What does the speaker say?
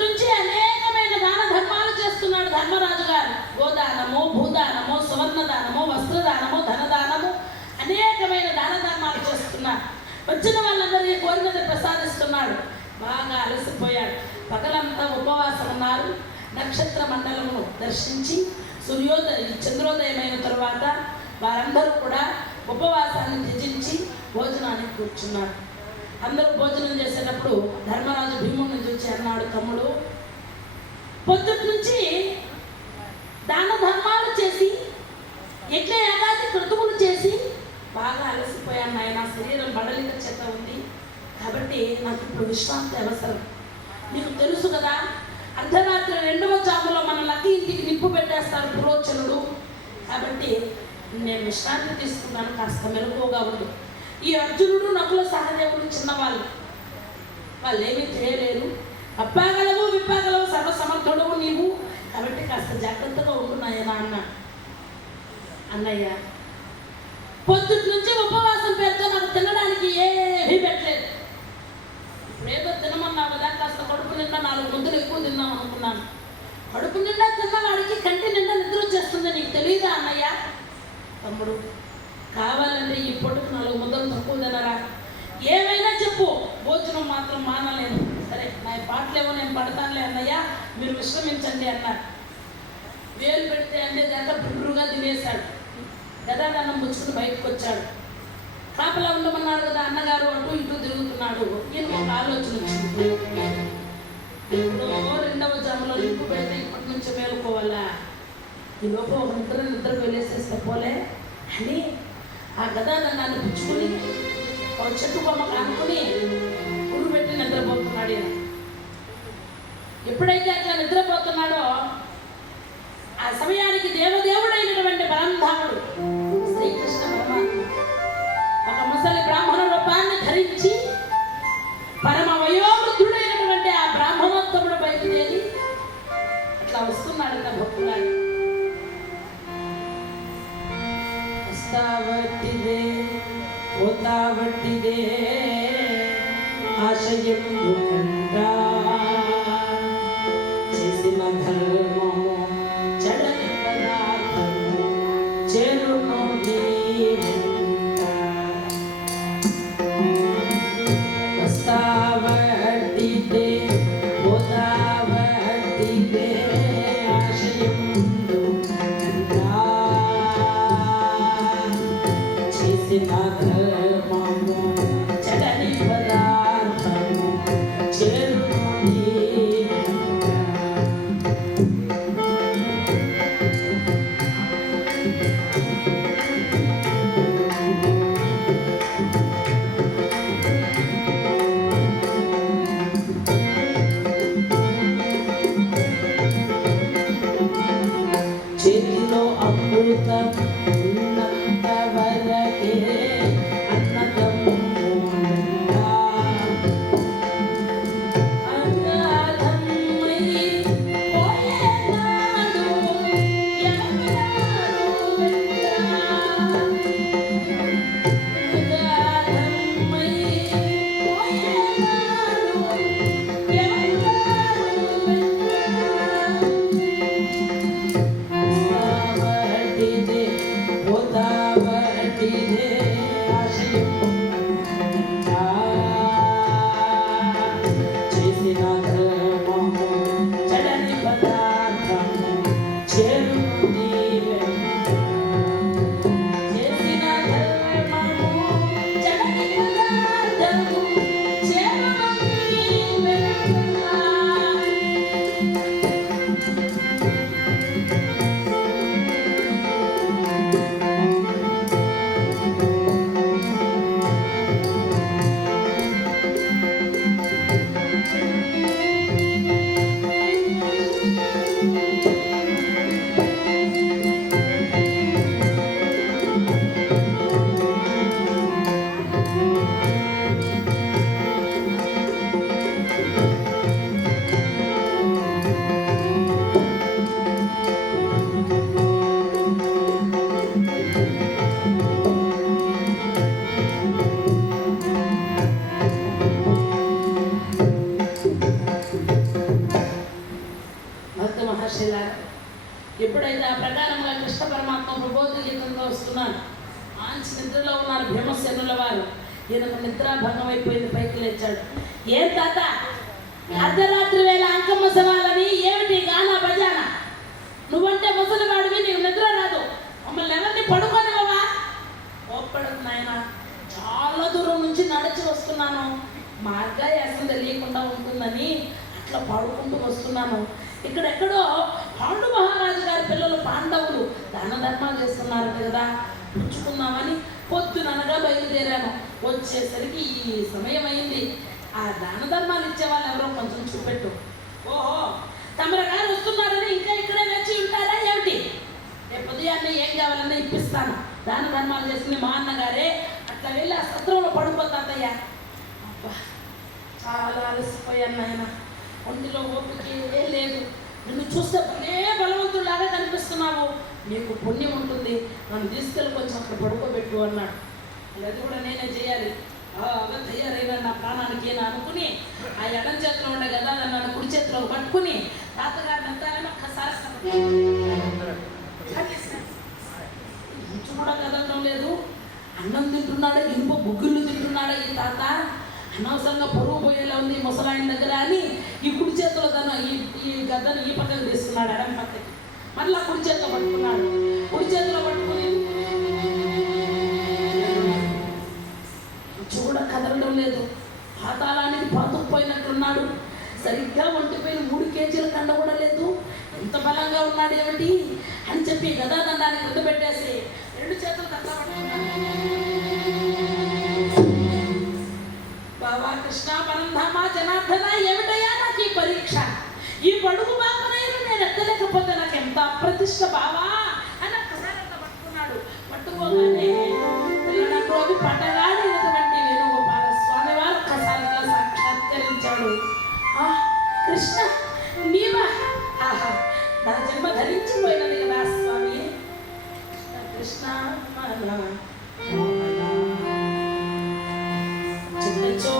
నుంచి అనేకమైన దాన ధర్మాలు చేస్తున్నాడు ధర్మరాజు గారు. గోదానము భూదానము సువర్ణదానము వస్త్రదానము ధనదానము అనేకమైన దాన ధర్మాలు చేస్తున్నాడు. వచ్చిన వాళ్ళందరికీ కోరినది ప్రసాదిస్తున్నాడు. బాగా అలసిపోయాడు. పగలంతా ఉపవాసం ఉన్నారు. నక్షత్ర మండలమును దర్శించి సూర్యోదయం చంద్రోదయమైన తరువాత వారందరూ కూడా ఉపవాసాన్ని త్యజించి భోజనానికి కూర్చున్నారు. అందరూ భోజనం చేసేటప్పుడు ధర్మరాజు భీముడిని చూసి అన్నాడు తమ్ముడు పొద్దుటి నుంచి దాన ధర్మాలు చేసి యజ్ఞ యాగాది క్రతువులు చేసి బాగా అలసిపోయాను నాయన. శరీరం బడలిన చేత ఉంది. కాబట్టి నాకు ఇప్పుడు విశ్రాంతి అవసరం. నీకు తెలుసు కదా అర్ధరాత్రి రెండవ జాములో మన లక్కీ ఇంటికి నిప్పు పెట్టేస్తారు పురోచనుడు. కాబట్టి నేను విశ్రాంతి తీసుకున్నాను కాస్త మెలకువగా ఉంది ఈ అర్జునుడు నకుల సహదేవుడు చిన్నవాళ్ళు? వాళ్ళు ఏమీ చేయలేరు. అప్పాగలవు విప్పాగలవు సర్వసమర్థుడవు నీవు. కాబట్టి కాస్త జాగ్రత్తగా ఉంటున్నాయనా అన్న. అన్నయ్య పొద్దుటి నుంచి ఉపవాసం పేరుతో నాకు తినడానికి ఏమీ పెట్టలేదు. ఇప్పుడేదో తినమన్నా తినమన్నావు కదా కాస్త కడుపు నిండా నాలుగు ముద్దలు ఎక్కువ తిన్నాం అనుకున్నాను. కడుపు నిండా తిన్నవాడికి కంటి నిండా నిద్ర వచ్చేస్తుంది నీకు తెలియదా అన్నయ్య? తమ్ముడు కావాలంటే ఈ పొట్టుకు నాలుగు ముద్దలు తక్కువ తినరా? ఏమైనా చెప్పు. భోజనం మాత్రం మానలేదు. సరే నా పాటలేవో నేను పడతానులే అన్నయ్యా. మీరు విశ్రమించండి అన్నారు వేలు పెడితే అంటే దాకా బుర్రుగా తినేశాడు. గదాగన్నం ముచ్చుకుని బయటకు వచ్చాడు. కాపలా ఉండమన్నారు కదా అన్నగారు అంటూ ఇటు తిరుగుతున్నాడు. ఈయన ఒక ఆలోచన వచ్చింది. రెండవ జాములో నిప్పు పెడితే ఇప్పటి నుంచి మేలుకోవాలా? ఈ లోపు ఒక నిద్ర నిద్ర వెళ్ళేసేస్తే పోలే. అని ఆ గదాదండాన్ని పుచ్చుకుని ఒక చెట్టు బొమ్మకు అనుకుని గురు పెట్టి నిద్రపోతున్నాడు ఈయన. ఎప్పుడైతే అట్లా నిద్రపోతున్నాడో ఆ సమయానికి దేవదేవుడైనటువంటి పరంధాముడు శ్రీకృష్ణ పరమాత్మ. ఒక ముసలి బ్రాహ్మణ రూపాన్ని ధరించి ഉണ്ടാവട്ടിതേ ആശയം ഉണ്ടാ ఎప్పుడైతే ఆ ప్రకారంగా కృష్ణ పరమాత్మ ప్రబోధ గీతంలో వస్తున్నాడు మంచి నిద్రలో ఉన్నారు భీమసేనుల వారు. ఈయనకు నిద్ర భంగం అయిపోయింది పైకి లేచాడు. ఏం తాత అర్ధరాత్రి వేళ అంకమ్మ సవాలని ఏమిటి గానా బజానా నువ్వంటే ముసలివాడివి నీకు నిద్ర రాదు. మమ్మల్ని ఎవరిని పడుకోనివా కోప్పడకు నాయన చాలా దూరం నుంచి నడిచి వస్తున్నాను. మార్గాయాసం తెలియకుండా ఉంటుందని అట్లా పడుకుంటూ వస్తున్నాను. ఇక్కడెక్కడో పాండు మహారాజు గారి పిల్లలు పాండవులు దాన ధర్మాలు చేస్తున్నారు కదా పుచ్చుకుందామని పొద్దుననగా బయలుదేరాను వచ్చేసరికి ఈ సమయం అయింది ఆ దాన ధర్మాలు ఇచ్చే వాళ్ళు ఎవరో కొంచెం చూపెట్టు. ఓహో తమర గారు వస్తున్నారని ఇంకా ఇక్కడే వచ్చి ఉంటారా ఏమిటి? రేపు ఉదయాన్నే ఏం కావాలన్నా ఇప్పిస్తాను. దాన ధర్మాలు చేసింది మా అన్నగారే. అట్లా వెళ్ళి ఆ సత్రంలో పడిపోతాదయ్యా అబ్బా చాలా అలసిపోయాను నాయనా. ఒంటిలో ఓపికే లేదు. నిన్ను చూస్తే భలే బలవంతులాగా కనిపిస్తున్నావు. నీకు పుణ్యం ఉంటుంది. నన్ను తీసుకెళ్ళి కొంచెం అక్కడ పడుకోబెట్టు అన్నాడు. అది కూడా నేనే చేయాలి. బాగా తయారైన నా ప్రాణానికి అని అనుకుని ఆ ఎడం చేతిలో ఉండే కదా నన్ను కుడి చేతిలో పట్టుకుని తాతగారిని అంతానే ఒక్కసారి ఇంచు కూడా కదలడం లేదు. అన్నం తింటున్నాడు ఇనుప బుగ్గులు తింటున్నాడు ఈ తాత. అనవసరంగా పొరుగు పోయేలా ఉంది ముసలాయన దగ్గర అని ఈ కుడి చేతిలో తను ఈ ఈ గద్దను ఈ పక్కకు తీస్తున్నాడు ఎడం పక్కకి. మళ్ళీ కుడి చేతిలో పట్టుకున్నాడు. కుడి చేతిలో పట్టుకుని ఈ పడుగు బాబనైనా నేను ఎత్తలేకపోతే నాకు ఎంత అప్రతిష్ట బావా? అని ఒక్కసారి అట్లా పట్టుకున్నాడు. పట్టుకోగానే నాకు రోజు పట్టగాడినటువంటి వేణుగోపాల స్వామి వారు ఒక్కసారిగా సాక్షాత్కరించాడు. ఆ, కృష్ణ నీవా ఆహా నా జన్మ ధరించిపోయినది కదా స్వామి. కృష్ణ మన చిన్న చో